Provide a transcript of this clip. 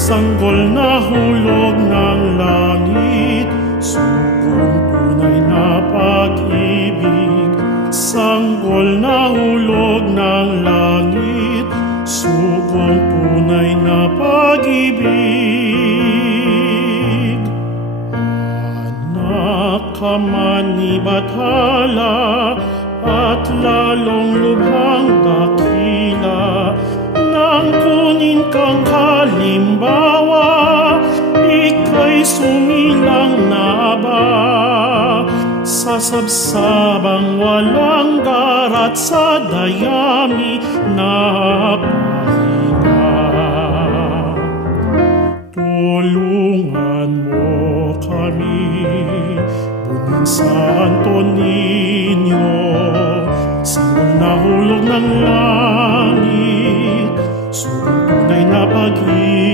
sanggol na hulog ng langit, sugong tunay na pag-ibig. Sanggol na hulog ng langit, sugong tunay na pag-ibig. Anak ka man ni Bathala, at lalong lubhang dakila, nang kunin kang halimbawa, ika'y sumilang na ba? Sa sabsabang walang darat, sa dayami na pahina. Tulungan mo kami, Buning Santo Niño, sanggol na hulog ng langit, sugong tunay na pag-ibig.